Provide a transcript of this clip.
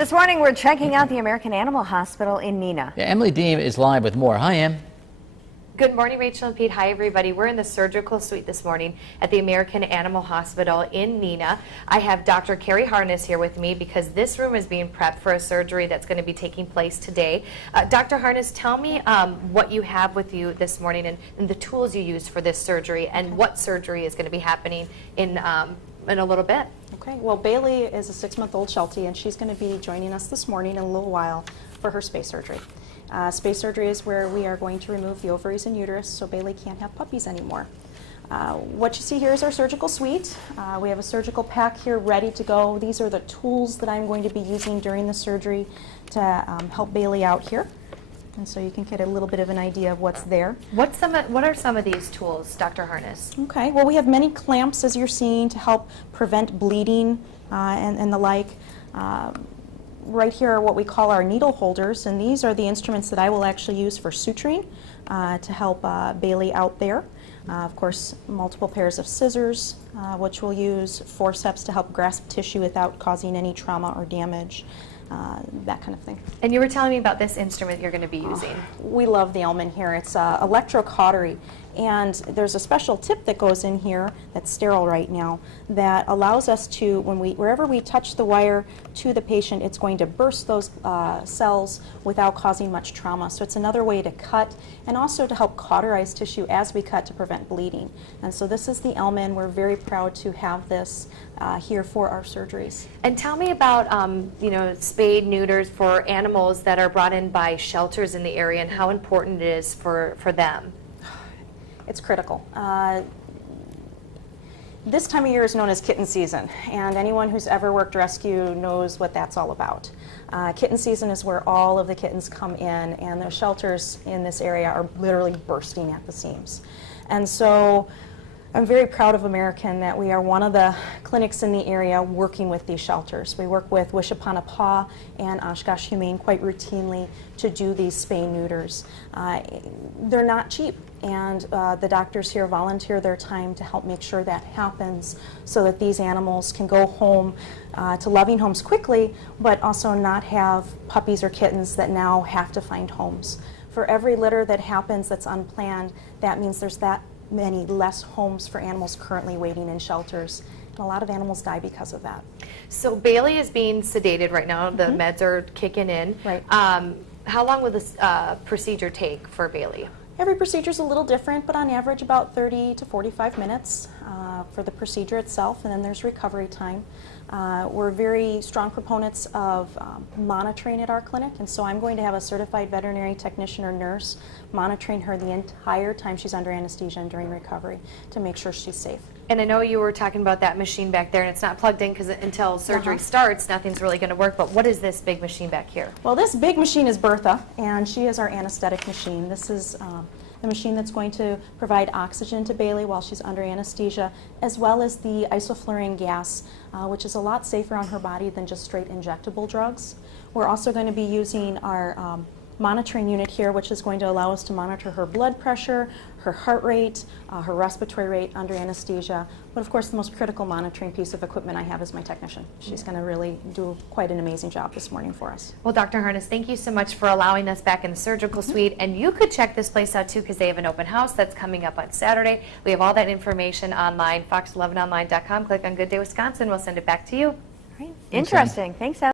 This morning, we're checking out the American Animal Hospital in Neenah. Yeah, Emily Deem is live with more. Hi, Em. Good morning, Rachel and Pete. Hi, everybody. We're in the surgical suite this morning at the American Animal Hospital in Neenah. I have Dr. Carrie Harness here with me because this room is being prepped for a surgery that's going to be taking place today. Dr. Harness, tell me what you have with you this morning and the tools you use for this surgery and what surgery is going to be happening in a little bit. Okay, well, Bailey is a 6-month-old Sheltie, and she's going to be joining us this morning in a little while for her space surgery. Space surgery is where we are going to remove the ovaries and uterus so Bailey can't have puppies anymore. What you see here is our surgical suite. We have a surgical pack here ready to go. These are the tools that I'm going to be using during the surgery to help Bailey out here. And so you can get a little bit of an idea of what's there. What are some of these tools, Dr. Harness? Okay, well, we have many clamps, as you're seeing, to help prevent bleeding and the like. Right here are what we call our needle holders, and these are the instruments that I will actually use for suturing to help Bailey out there. Of course, multiple pairs of scissors, which we'll use, forceps to help grasp tissue without causing any trauma or damage. That kind of thing. And you were telling me about this instrument you're going to be using. We love the Elman here. It's electrocautery, and there's a special tip that goes in here that's sterile right now that allows us to, wherever we touch the wire to the patient, it's going to burst those cells without causing much trauma. So it's another way to cut and also to help cauterize tissue as we cut to prevent bleeding. And so this is the Elman. We're very proud to have this here for our surgeries. And tell me about spayed neuters for animals that are brought in by shelters in the area and how important it is for them. It's critical. This time of year is known as kitten season, and anyone who's ever worked rescue knows what that's all about. Kitten season is where all of the kittens come in, and the shelters in this area are literally bursting at the seams. And so I'm very proud of American that we are one of the clinics in the area working with these shelters. We work with Wish Upon a Paw and Oshkosh Humane quite routinely to do these spay neuters. They're not cheap, and the doctors here volunteer their time to help make sure that happens so that these animals can go home to loving homes quickly, but also not have puppies or kittens that now have to find homes. For every litter that happens that's unplanned, that means there's that many less homes for animals currently waiting in shelters. And a lot of animals die because of that. So Bailey is being sedated right now. The meds are kicking in. Right. How long will this procedure take for Bailey? Every procedure is a little different, but on average about 30 to 45 minutes for the procedure itself, and then there's recovery time. We're very strong proponents of monitoring at our clinic, and so I'm going to have a certified veterinary technician or nurse monitoring her the entire time she's under anesthesia and during recovery to make sure she's safe. And I know you were talking about that machine back there, and it's not plugged in because until surgery starts, nothing's really going to work. But what is this big machine back here? Well, this big machine is Bertha, and she is our anesthetic machine. This is the machine that's going to provide oxygen to Bailey while she's under anesthesia, as well as the isoflurane gas, which is a lot safer on her body than just straight injectable drugs. We're also going to be using our monitoring unit here, which is going to allow us to monitor her blood pressure, her heart rate, her respiratory rate under anesthesia. But of course, the most critical monitoring piece of equipment I have is my technician. She's going to really do quite an amazing job this morning for us. Well, Dr. Harness, thank you so much for allowing us back in the surgical suite. And you could check this place out too because they have an open house that's coming up on Saturday. We have all that information online, fox11online.com. Click on Good Day Wisconsin. We'll send it back to you. Right. Interesting. Thanks, Al.